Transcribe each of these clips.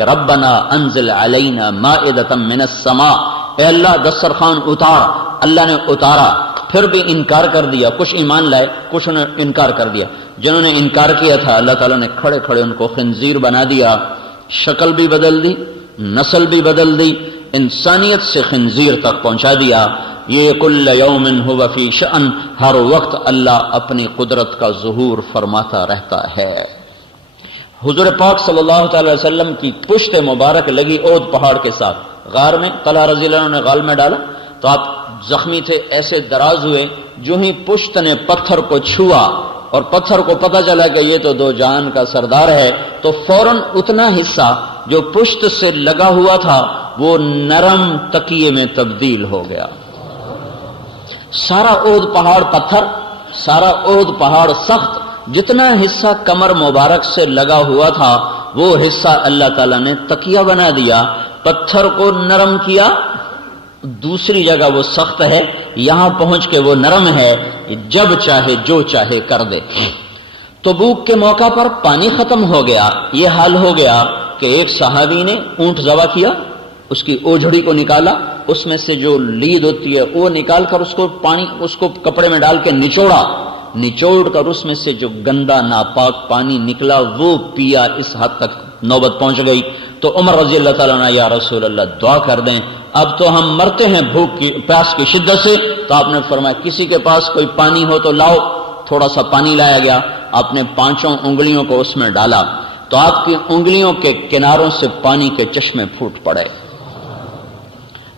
کہ ربنا انزل علینا مائدۃ من السماء، اے اللہ دسترخوان اتار۔ اللہ نے اتارا، پھر بھی انکار کر دیا، کچھ ایمان لائے، کچھ نے انکار کر دیا۔ جنہوں نے انکار کیا تھا اللہ تعالیٰ نے کھڑے کھڑے ان کو خنزیر بنا دیا، شکل بھی بدل دی، نسل بھی بدل دی، انسانیت سے خنزیر تک پہنچا دیا۔ یہ کل یوم هو فی شأن، ہر وقت اللہ اپنی قدرت کا ظہور فرماتا رہتا ہے۔ حضور پاک صلی اللہ تعالی وسلم کی پشت مبارک لگی اود پہاڑ کے ساتھ، غار میں طلحہ رضی اللہ عنہ نے غال میں ڈالا تو آپ زخمی تھے، ایسے دراز ہوئے، جو ہی پشت نے پتھر کو چھوا اور پتھر کو پتہ چلا کہ یہ تو دو جہان کا سردار ہے، تو فوراً اتنا حصہ جو پشت سے لگا ہوا تھا وہ نرم تکیے میں تبدیل ہو گیا۔ سارا اود پہاڑ پتھر، سارا اود پہاڑ سخت، جتنا حصہ کمر مبارک سے لگا ہوا تھا وہ حصہ اللہ تعالیٰ نے تکیہ بنا دیا، پتھر کو نرم کیا۔ دوسری جگہ وہ سخت ہے، یہاں پہنچ کے وہ نرم ہے، جب چاہے جو چاہے کر دے۔ تبوک کے موقع پر پانی ختم ہو گیا، یہ حال ہو گیا کہ ایک صحابی نے اونٹ ذبح کیا، اس کی اوجھڑی کو نکالا، اس میں سے جو لید ہوتی ہے وہ نکال کر اس کو کپڑے میں ڈال کے نچوڑ کر اس میں سے جو گندا ناپاک پانی نکلا وہ پیا، اس حد تک نوبت پہنچ گئی۔ تو عمر رضی اللہ تعالیٰ عنہ، یا رسول اللہ دعا کر دیں، اب تو ہم مرتے ہیں بھوک کی پیاس کی شدت سے۔ تو آپ نے فرمایا کسی کے پاس کوئی پانی ہو تو لاؤ۔ تھوڑا سا پانی لایا گیا، آپ نے 5 انگلیوں کو اس میں ڈالا تو آپ کی انگلیوں کے کناروں سے پانی کے چشمے پھوٹ پڑے۔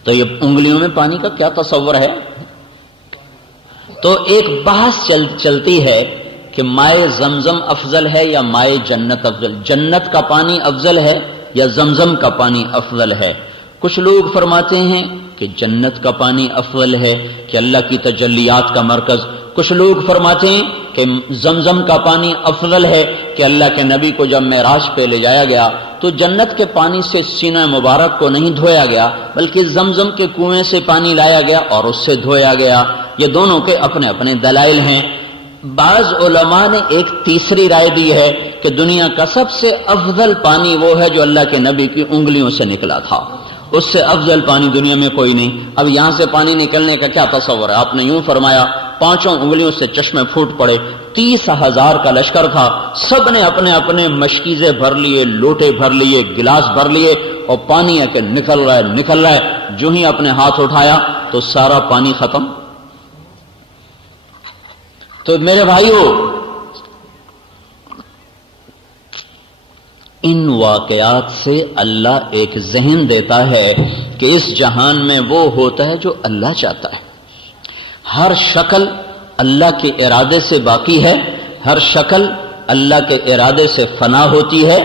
تو یہ انگلیوں میں پانی کا کیا تصور ہے؟ تو ایک بحث چلتی ہے کہ مائے زمزم افضل ہے یا مائے جنت افضل، جنت کا پانی افضل ہے یا زمزم کا پانی افضل ہے۔ کچھ لوگ فرماتے ہیں کہ جنت کا پانی افضل ہے کہ اللہ کی تجلیات کا مرکز، کچھ لوگ فرماتے ہیں کہ زمزم کا پانی افضل ہے کہ اللہ کے نبی کو جب معراج پہ لے جایا گیا تو جنت کے پانی سے سینہ مبارک کو نہیں دھویا گیا بلکہ زمزم کے کنویں سے پانی لایا گیا اور اس سے دھویا گیا۔ یہ دونوں کے اپنے اپنے دلائل ہیں۔ بعض علماء نے ایک تیسری رائے دی ہے کہ دنیا کا سب سے افضل پانی وہ ہے جو اللہ کے نبی کی انگلیوں سے نکلا تھا، اس سے افضل پانی دنیا میں کوئی نہیں۔ اب یہاں سے پانی نکلنے کا کیا تصور ہے؟ آپ نے یوں فرمایا 5 انگلیوں سے چشمے پھوٹ پڑے، 30,000 کا لشکر تھا، سب نے اپنے اپنے مشکیزے بھر لیے، لوٹے بھر لیے، گلاس بھر لیے، اور پانی ہے کہ نکل رہا ہے۔ جو ہی اپنے ہاتھ اٹھایا تو سارا پانی ختم۔ تو میرے بھائیو، ان واقعات سے اللہ ایک ذہن دیتا ہے کہ اس جہان میں وہ ہوتا ہے جو اللہ چاہتا ہے۔ ہر شکل اللہ کے ارادے سے باقی ہے، ہر شکل اللہ کے ارادے سے فنا ہوتی ہے،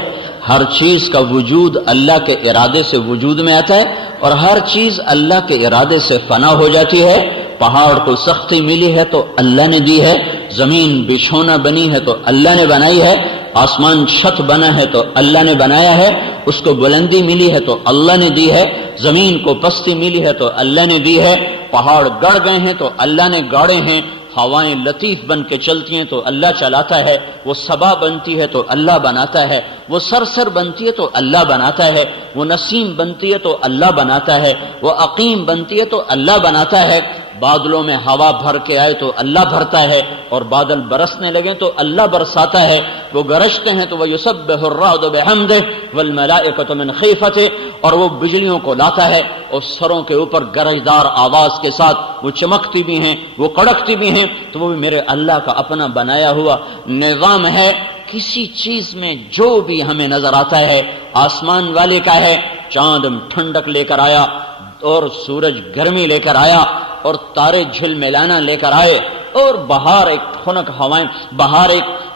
ہر چیز کا وجود اللہ کے ارادے سے وجود میں آتا ہے اور ہر چیز اللہ کے ارادے سے فنا ہو جاتی ہے۔ پہاڑ کو سختی ملی ہے تو اللہ نے دی ہے، زمین بچھونا بنی ہے تو اللہ نے بنائی ہے، آسمان چھت بنا ہے تو اللہ نے بنایا ہے، اس کو بلندی ملی ہے تو اللہ نے دی ہے، زمین کو پستی ملی ہے تو اللہ نے دی ہے، پہاڑ گڑ گئے ہیں تو اللہ نے گاڑے ہیں، ہوائیں لطیف بن کے چلتی ہیں تو اللہ چلاتا ہے، وہ صبا بنتی ہے تو اللہ بناتا ہے، وہ سرسر بنتی ہے تو اللہ بناتا ہے، وہ نسیم بنتی ہے تو اللہ بناتا ہے، وہ عقیم بنتی ہے تو اللہ بناتا ہے۔ بادلوں میں ہوا بھر کے آئے تو اللہ بھرتا ہے، اور بادل برسنے لگے تو اللہ برساتا ہے، وہ گرجتے ہیں تو وَيُسَبِّحُ الرَّعْدُ بِحَمْدِهِ وَالْمَلَائِكَةُ مِنْ خِيفَتِهِ، اور وہ بجلیوں کو لاتا ہے اور سروں کے اوپر گرجدار آواز کے ساتھ وہ چمکتی بھی ہیں، وہ کڑکتی بھی ہیں، تو وہ بھی میرے اللہ کا اپنا بنایا ہوا نظام ہے۔ کسی چیز میں جو بھی ہمیں نظر آتا ہے آسمان والے کا ہے، چاند ٹھنڈک لے کر آیا اور سورج گرمی لے کر آیا اور تارے جھل ملانا لے کر آئے، اور بہار ایک خنک ہوائیں، بہار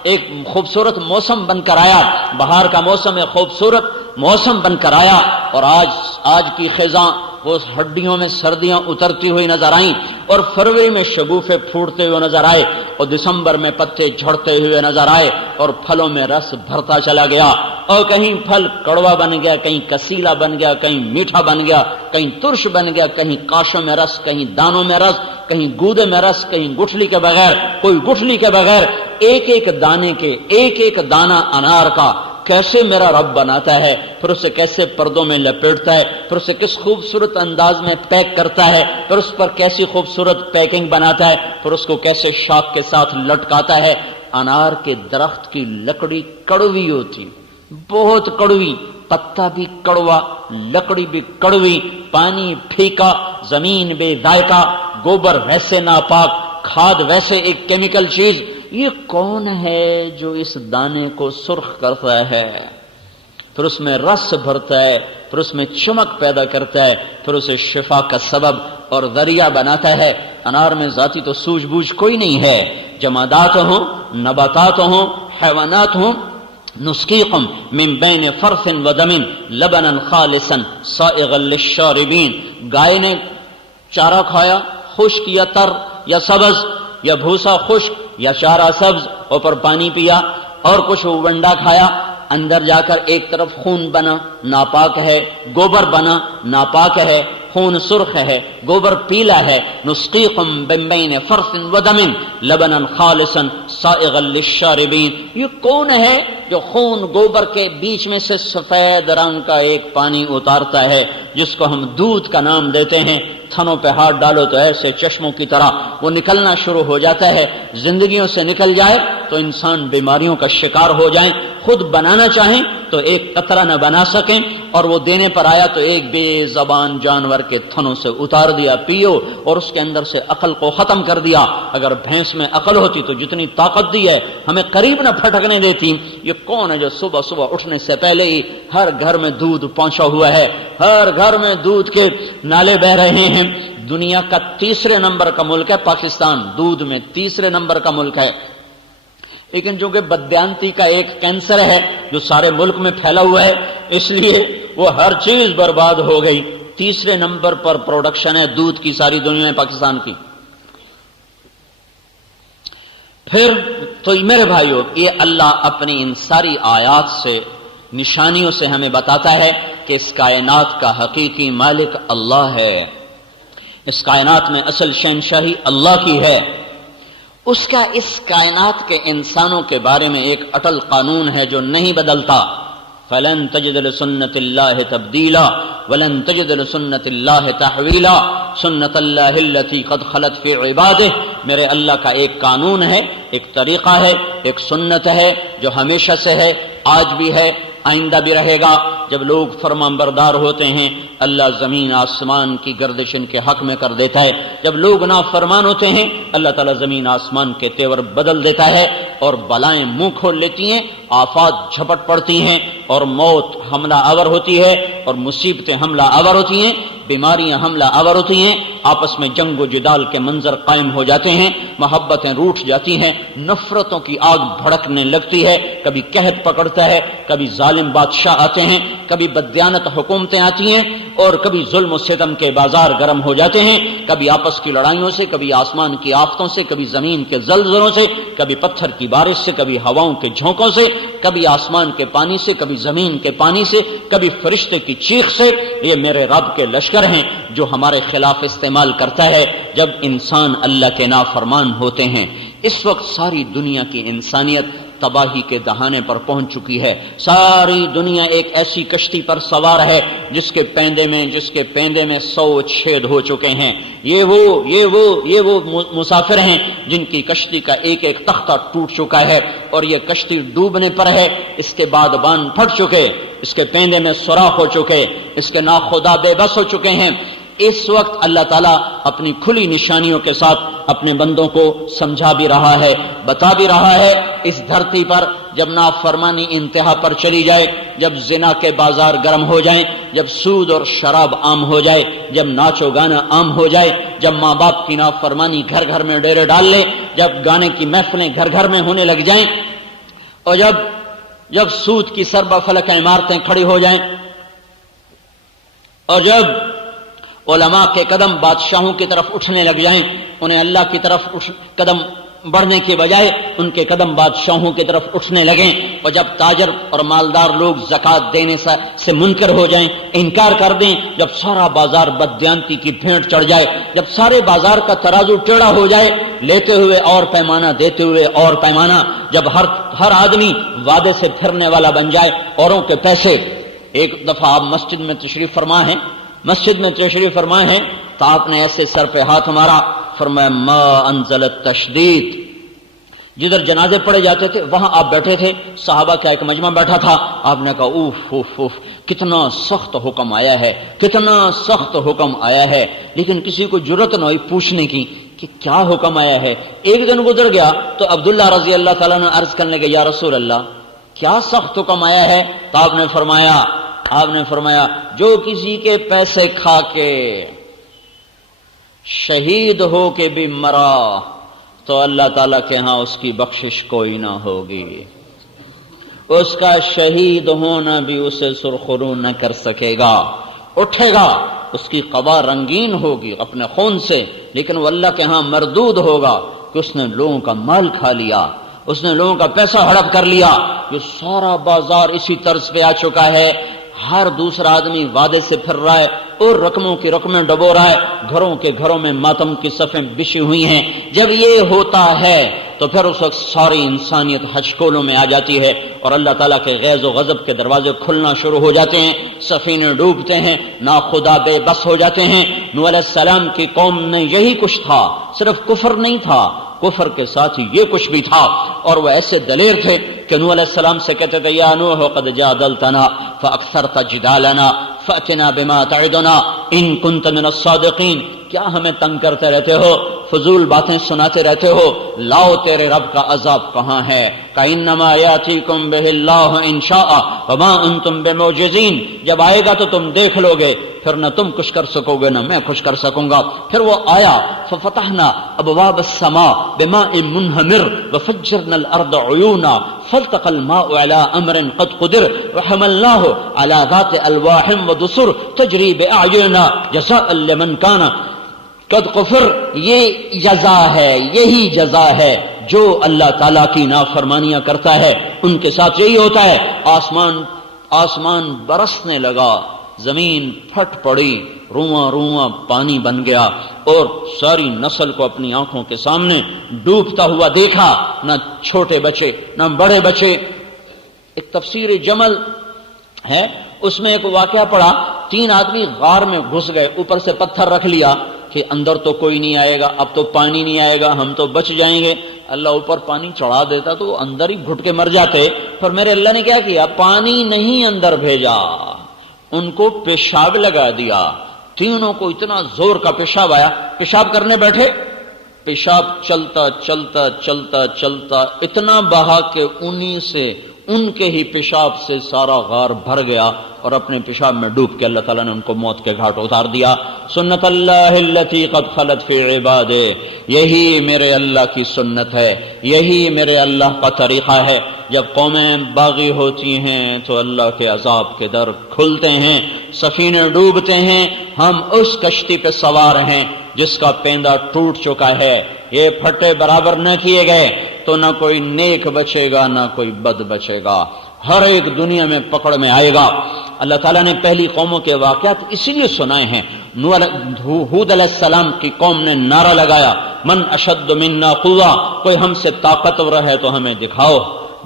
ایک خوبصورت موسم بن کر آیا، بہار کا موسم ایک خوبصورت موسم بن کر آیا، اور آج کی خزاں وہ ہڈیوں میں سردیاں اترتی ہوئی نظر آئیں، اور فروری میں شگوفے پھوٹتے ہوئے نظر آئے، اور دسمبر میں پتے جھڑتے ہوئے نظر آئے، اور پھلوں میں رس بھرتا چلا گیا، اور کہیں پھل کڑوا بن گیا، کہیں کسیلا بن گیا، کہیں میٹھا بن گیا، کہیں ترش بن گیا، کہیں کاشوں میں رس، کہیں دانوں میں رس، کہیں گودے میں رس، کہیں گٹھلی کے بغیر، کوئی گٹھلی کے بغیر، ایک ایک دانے کے ایک ایک دانہ انار کا کیسے میرا رب بناتا ہے، پھر اسے کیسے پردوں میں لپیٹتا ہے، پھر اسے کس خوبصورت انداز میں پیک کرتا ہے، پھر اس پر کیسی خوبصورت پیکنگ بناتا ہے، پھر اس کو کیسے شاخ کے ساتھ لٹکاتا ہے۔ انار کے درخت کی لکڑی کڑوی ہوتی، بہت کڑوی، پتا بھی کڑوا، لکڑی بھی کڑوی، پانی پھیکا، زمین بے ذائقہ، گوبر ویسے ناپاک، کھاد ویسے ایک کیمیکل چیز۔ یہ کون ہے جو اس دانے کو سرخ کرتا ہے، پھر اس میں رس بھرتا ہے، پھر اس میں چمک پیدا کرتا ہے، پھر اسے شفا کا سبب اور ذریعہ بناتا ہے۔ انار میں ذاتی تو سوجھ بوجھ کوئی نہیں ہے، جمادات ہوں، نباتات ہوں، حیوانات ہوں، نسقیکم من بین فرث و دم لبنا خالصا سائغا للشاربین۔ گائے نے چارہ کھایا، خشک یا تر یا سبز، یا بھوسا خشک یا چارہ سبز، اوپر پانی پیا، اور کچھ ونڈا کھایا، اندر جا کر ایک طرف خون بنا، ناپاک ہے، گوبر بنا، ناپاک ہے، خون سرخ ہے، گوبر پیلا ہے۔ نسقیکم من بین فرث و دم لبنا خالصا سائغا للشاربین۔ یہ کون ہے جو خون گوبر کے بیچ میں سے سفید رنگ کا ایک پانی اتارتا ہے، جس کو ہم دودھ کا نام دیتے ہیں؟ تھنوں پہ ہاتھ ڈالو تو ایسے چشموں کی طرح وہ نکلنا شروع ہو جاتا ہے، زندگیوں سے نکل جائے تو انسان بیماریوں کا شکار ہو جائیں، خود بنانا چاہیں تو ایک قطرہ نہ بنا سکیں، اور وہ دینے پر آیا تو ایک بے زبان جانور کے تھنوں سے اتار دیا، پیو، اور اس کے اندر سے عقل کو ختم کر دیا۔ اگر بھینس میں عقل ہوتی تو جتنی طاقت دی ہے ہمیں قریب نہ پھٹکنے دیتی۔ یہ کون ہے جو صبح صبح اٹھنے سے پہلے ہی ہر گھر میں دودھ پہنچا ہوا ہے، ہر گھر میں دودھ کے نالے بہ رہے ہیں؟ دنیا کا تیسرے نمبر کا ملک ہے پاکستان، دودھ میں تیسرے نمبر کا ملک ہے، لیکن چونکہ بدیانتی کا ایک کینسر ہے جو سارے ملک میں پھیلا ہوا ہے، اس لیے وہ ہر چیز برباد ہو گئی۔ تیسرے نمبر پر پروڈکشن ہے دودھ کی ساری دنیا میں پاکستان کی۔ پھر تو میرے بھائیو، یہ اللہ اپنی ان ساری آیات سے، نشانیوں سے ہمیں بتاتا ہے کہ اس کائنات کا حقیقی مالک اللہ ہے، اس کائنات میں اصل شہنشاہی اللہ کی ہے۔ اس کا اس کائنات کے انسانوں کے بارے میں ایک اٹل قانون ہے جو نہیں بدلتا۔ فَلَن تَجِدَ لِسُنَّةِ اللَّهِ تَبْدِيلًا وَلَن تَجِدَ لِسُنَّةِ اللَّهِ تَحْوِيلًا سُنَّةَ اللَّهِ الَّتِي قَدْ خَلَتْ فِي عِبَادِهِ۔ میرے اللہ کا ایک قانون ہے، ایک طریقہ ہے، ایک سنت ہے جو ہمیشہ سے ہے، آج بھی ہے، آئندہ بھی رہے گا۔ جب لوگ فرمان بردار ہوتے ہیں اللہ زمین آسمان کی گردش ان کے حق میں کر دیتا ہے، جب لوگ نافرمان ہوتے ہیں اللہ تعالیٰ زمین آسمان کے تیور بدل دیتا ہے، اور بلائیں منہ کھول لیتی ہیں، آفات جھپٹ پڑتی ہیں، اور موت حملہ آور ہوتی ہے، اور مصیبتیں حملہ آور ہوتی ہیں، بیماریاں حملہ آور ہوتی ہیں، آپس میں جنگ و جدال کے منظر قائم ہو جاتے ہیں، محبتیں روٹھ جاتی ہیں، نفرتوں کی آگ بھڑکنے لگتی ہے، کبھی قحط پکڑتا ہے، کبھی ظالم بادشاہ آتے ہیں، کبھی بددیانت حکومتیں آتی ہیں، اور کبھی ظلم و ستم کے بازار گرم ہو جاتے ہیں، کبھی آپس کی لڑائیوں سے، کبھی آسمان کی آفتوں سے، کبھی زمین کے زلزلوں سے، کبھی پتھر کی بارش سے، کبھی ہواؤں کے جھونکوں سے، کبھی آسمان کے پانی سے، کبھی زمین کے پانی سے، کبھی فرشتے کی چیخ سے۔ یہ میرے رب کے لشکر ہیں جو ہمارے خلاف استعمال کرتا ہے جب انسان اللہ کے نافرمان ہوتے ہیں۔ اس وقت ساری دنیا کی انسانیت تباہی کے دہانے پر پہنچ چکی ہے، ساری دنیا ایک ایسی کشتی پر سوار ہے جس کے پیندے میں 100 چھید ہو چکے ہیں۔ یہ وہ مسافر ہیں جن کی کشتی کا ایک ایک تختہ ٹوٹ چکا ہے، اور یہ کشتی ڈوبنے پر ہے، اس کے بعد باندھ پھٹ چکے، اس کے پیندے میں سوراخ ہو چکے، اس کے ناخدا بے بس ہو چکے ہیں۔ اس وقت اللہ تعالیٰ اپنی کھلی نشانیوں کے ساتھ اپنے بندوں کو سمجھا بھی رہا ہے، بتا بھی رہا ہے۔ اس دھرتی پر جب نافرمانی انتہا پر چلی جائے، جب زنا کے بازار گرم ہو جائیں، جب سود اور شراب عام ہو جائے، جب ناچ و گانا عام ہو جائے، جب ماں باپ کی نافرمانی گھر گھر میں ڈیرے ڈال لے، جب گانے کی محفلیں گھر گھر میں ہونے لگ جائیں، اور جب سود کی سربا فلک عمارتیں کھڑی ہو جائیں، اور جب علماء کے قدم بادشاہوں کی طرف اٹھنے لگ جائیں، انہیں اللہ کی طرف قدم بڑھنے کے بجائے ان کے قدم بادشاہوں کی طرف اٹھنے لگیں، اور جب تاجر اور مالدار لوگ زکوٰۃ دینے سے منکر ہو جائیں، انکار کر دیں، جب سارا بازار بددیانتی کی بھیڑ چڑھ جائے، جب سارے بازار کا ترازو ٹیڑھا ہو جائے، لیتے ہوئے اور پیمانہ، دیتے ہوئے اور پیمانہ، جب ہر آدمی وعدے سے پھرنے والا بن جائے، اوروں کے پیسے۔ ایک دفعہ آپ مسجد میں تشریف فرما ہیں تو آپ نے ایسے سر پہ ہاتھ مارا، فرمایا ما انزل التشدید۔ جدھر جنازے پڑے جاتے تھے وہاں آپ بیٹھے تھے، صحابہ کا ایک مجمع بیٹھا تھا، آپ نے کہا اوف اوف اوف، کتنا سخت حکم آیا ہے، کتنا سخت حکم آیا ہے، لیکن کسی کو جرأت نہ ہوئی پوچھنے کی کہ کیا حکم آیا ہے۔ ایک دن گزر گیا تو عبداللہ رضی اللہ تعالیٰ نے عرض کرنے لگے، یا رسول اللہ کیا سخت حکم آیا ہے؟ تو آپ نے فرمایا جو کسی کے پیسے کھا کے شہید ہو کے بھی مرا تو اللہ تعالیٰ کے ہاں اس کی بخشش کوئی نہ ہوگی، اس کا شہید ہونا بھی اسے سرخرو نہ کر سکے گا، اٹھے گا، اس کی قضا رنگین ہوگی اپنے خون سے، لیکن وہ اللہ کے ہاں مردود ہوگا کہ اس نے لوگوں کا مال کھا لیا، اس نے لوگوں کا پیسہ ہڑپ کر لیا۔ جو سارا بازار اسی طرز پہ آ چکا ہے، ہر دوسرا آدمی وعدے سے پھر رہا ہے اور رقموں کی رقمیں ڈبو رہا ہے، گھروں میں ماتم کی صفیں بچھی ہوئی ہیں۔ جب یہ ہوتا ہے تو پھر اس وقت ساری انسانیت ہچکولوں میں آ جاتی ہے اور اللہ تعالیٰ کے غیظ و غضب کے دروازے کھلنا شروع ہو جاتے ہیں، سفینے ڈوبتے ہیں، ناخدا بے بس ہو جاتے ہیں۔ نوح علیہ السلام کی قوم میں یہی کچھ تھا، صرف کفر نہیں تھا، کفر کے ساتھ ہی یہ کچھ بھی تھا، اور وہ ایسے دلیر تھے کہ نوح علیہ السلام سے کہتے تھے یا نوح قد جادلتنا فاکثرت جدالنا فأتنا بما تعدنا ان كنت من الصادقین، کیا ہمیں تنگ کرتے رہتے ہو، فضول باتیں سناتے رہتے ہو، لاؤ تیرے رب کا عذاب کہاں ہے؟ کإنما یاتیکم بہ اللہ ان شاء وما انتم بمعجزین، جب آئے گا تو تم دیکھ لو گے، پھر نہ تم کچھ کر سکو گے نہ میں کچھ کر سکوں گا۔ پھر وہ آیا ففتحنا ابواب السماء بماء منہمر وفجرنا الارض عیونا فالتقى الماء على امر قد قدر وحملناه على ذات الواح ودسر تجری باعیننا جزاء لمن کان قد غفر۔ یہ جزا ہے، یہی جزا ہے جو اللہ تعالیٰ کی نافرمانیاں کرتا ہے ان کے ساتھ یہی ہوتا ہے۔ آسمان برسنے لگا، زمین پھٹ پڑی، رواں پانی بن گیا، اور ساری نسل کو اپنی آنکھوں کے سامنے ڈوبتا ہوا دیکھا، نہ چھوٹے بچے نہ بڑے بچے۔ ایک تفسیر جمل ہے، اس میں ایک واقعہ پڑا، 3 آدمی غار میں گھس گئے، اوپر سے پتھر رکھ لیا کہ اندر تو کوئی نہیں آئے گا، اب تو پانی نہیں آئے گا، ہم تو بچ جائیں گے۔ اللہ اوپر پانی چڑھا دیتا تو وہ اندر ہی گھٹ کے مر جاتے، پر میرے اللہ نے کیا کیا، پانی نہیں اندر بھیجا، ان کو پیشاب لگا دیا۔ تینوں کو اتنا زور کا پیشاب آیا، پیشاب کرنے بیٹھے، پیشاب چلتا چلتا چلتا چلتا اتنا بہا کہ انہی سے، ان کے ہی پیشاب سے سارا غار بھر گیا، اور اپنے پیشاب میں ڈوب کے اللہ تعالیٰ نے ان کو موت کے گھاٹ اتار دیا۔ سنت اللہ التی قد خلت فی عبادہ، یہی میرے اللہ کی سنت ہے، یہی میرے اللہ کا طریقہ ہے۔ جب قومیں باغی ہوتی ہیں تو اللہ کے عذاب کے در کھلتے ہیں، سفینے ڈوبتے ہیں، ہم اس کشتی پہ سوار ہیں جس کا پیندہ ٹوٹ چکا ہے، یہ پھٹے برابر نہ کیے گئے تو نہ کوئی نیک بچے گا نہ کوئی بد بچے گا، ہر ایک دنیا میں پکڑ میں آئے گا۔ اللہ تعالیٰ نے پہلی قوموں کے واقعات اسی لیے سنائے ہیں۔ ہود علیہ السلام کی قوم نے نعرہ لگایا، من اشد منا قوہ، کوئی ہم سے طاقتور ہے تو ہمیں دکھاؤ،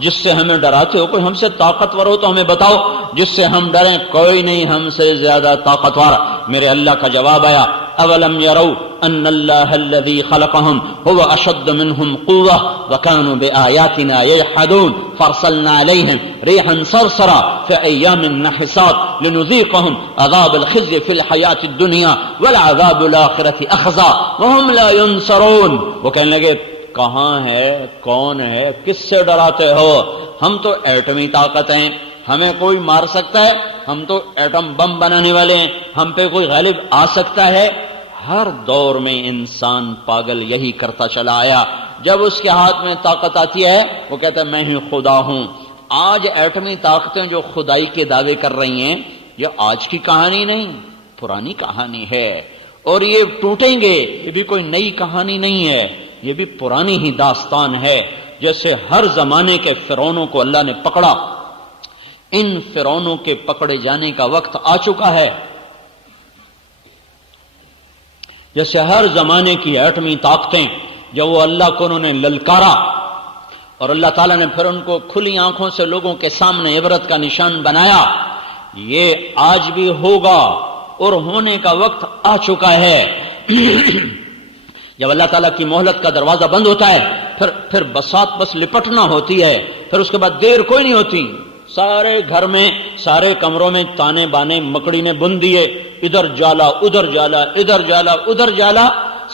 جس سے ہمیں ڈراتے ہو کوئی ہم سے طاقتور ہو تو ہمیں بتاؤ، جس سے ہم ڈریں کوئی نہیں ہم سے زیادہ طاقتور۔ میرے اللہ کا جواب آیا، اولم یروا ان اللہ الذی خلقهم هو اشد منهم قوة وكانوا بآیاتنا یجحدون فارسلنا علیہم ریحا صرصرا فی ایام نحسات لنذیقهم عذاب الخزي فی الحیاة الدنیا والعذاب الآخرة اخزى وهم لا ينصرون۔ وہ کہنے لگے کہاں ہے، کون ہے، کس سے ڈراتے ہو، ہم تو ایٹمی طاقت ہیں، ہمیں کوئی مار سکتا ہے، ہم تو ایٹم بم بنانے والے ہیں، ہم پہ کوئی غالب آ سکتا ہے۔ ہر دور میں انسان پاگل یہی کرتا چلا آیا، جب اس کے ہاتھ میں طاقت آتی ہے وہ کہتا ہے میں ہی خدا ہوں۔ آج ایٹمی طاقتیں جو خدائی کے دعوے کر رہی ہیں، یہ آج کی کہانی نہیں، پرانی کہانی ہے، اور یہ ٹوٹیں گے، یہ بھی کوئی نئی کہانی نہیں ہے، یہ بھی پرانی ہی داستان ہے. جیسے ہر زمانے کے فرعونوں کو اللہ نے پکڑا، ان فرعونوں کے پکڑے جانے کا وقت آ چکا ہے. جیسے ہر زمانے کی ایٹمی طاقتیں جب وہ اللہ کو انہوں نے للکارا اور اللہ تعالیٰ نے پھر ان کو کھلی آنکھوں سے لوگوں کے سامنے عبرت کا نشان بنایا، یہ آج بھی ہوگا اور ہونے کا وقت آ چکا ہے. جب اللہ تعالیٰ کی مہلت کا دروازہ بند ہوتا ہے پھر بساط بس لپٹنا ہوتی ہے، پھر اس کے بعد دیر کوئی نہیں ہوتی. سارے گھر میں، سارے کمروں میں تانے بانے مکڑی نے بن دیے، ادھر جالا ادھر جالا، ادھر جالا ادھر جالا.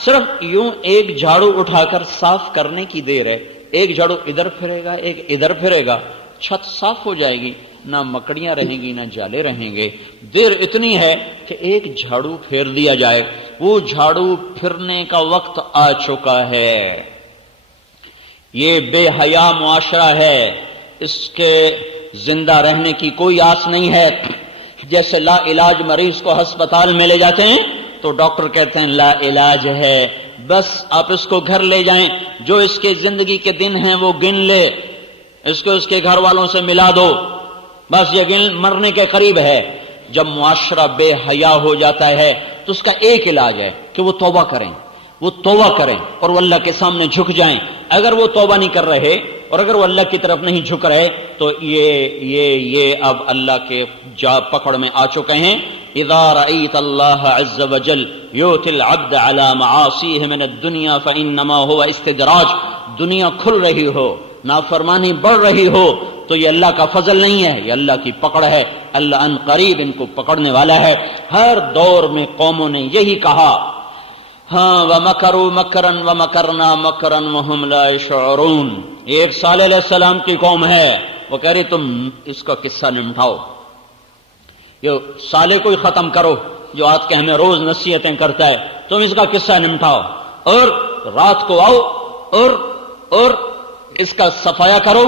صرف یوں ایک جھاڑو اٹھا کر صاف کرنے کی دیر ہے. ایک جھاڑو ادھر پھرے گا، ایک ادھر پھرے گا، چھت صاف ہو جائے گی، نہ مکڑیاں رہیں گی نہ جالے رہیں گے. دیر اتنی ہے کہ ایک جھاڑو پھیر دیا جائے. وہ جھاڑو پھرنے کا وقت آ چکا ہے. یہ بے حیا معاشرہ ہے، اس کے زندہ رہنے کی کوئی آس نہیں ہے. جیسے لا علاج مریض کو ہسپتال میں لے جاتے ہیں تو ڈاکٹر کہتے ہیں لا علاج ہے، بس آپ اس کو گھر لے جائیں، جو اس کے زندگی کے دن ہیں وہ گن لے، اس کو اس کے گھر والوں سے ملا دو، بس یہ مرنے کے قریب ہے. جب معاشرہ بے حیا ہو جاتا ہے تو اس کا ایک علاج ہے کہ وہ توبہ کریں، وہ توبہ کریں اور وہ اللہ کے سامنے جھک جائیں. اگر وہ توبہ نہیں کر رہے اور اگر وہ اللہ کی طرف نہیں جھک رہے تو یہ اب اللہ کے جا پکڑ میں آ چکے ہیں. اذا رأيت الله عز وجل يؤتي العبد على معاصيه من الدنيا فإنما هو استدراج. دنیا کھل رہی ہو، نافرمانی بڑھ رہی ہو تو یہ اللہ کا فضل نہیں ہے، یہ اللہ کی پکڑ ہے. اللہ ان قریب ان کو پکڑنے والا ہے. ہر دور میں قوموں نے یہی کہا، ہاں وَمَكَرُوا مَكْرًا وَمَكَرْنَا مَكْرًا وَهُمْ لَا يَشْعُرُونَ. ایک صالح علیہ السلام کی قوم ہے، وہ کہہ رہی تم اس کا قصہ نمٹاؤ، یہ صالح کو ہی ختم کرو جو آج کے ہمیں روز نصیحتیں کرتا ہے، تم اس کا قصہ نمٹاؤ اور رات کو آؤ اور اس کا صفایا کرو.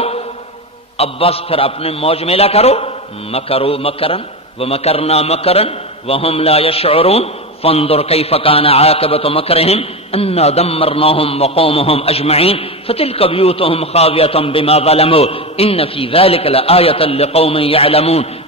اب بس پھر اپنے موج میلا کرو. مَكَرُوا مَكْرًا وَمَكَرْنَا مَكْرًا وَهُمْ لَا يَشْعُرُونَ. فانظر كيف كان عاقبة مكرهم أنا دمرناهم وقومهم أجمعين فتلك بيوتهم خاوية بما ظلموا إن في ذلك لآية لقوم يعلمون.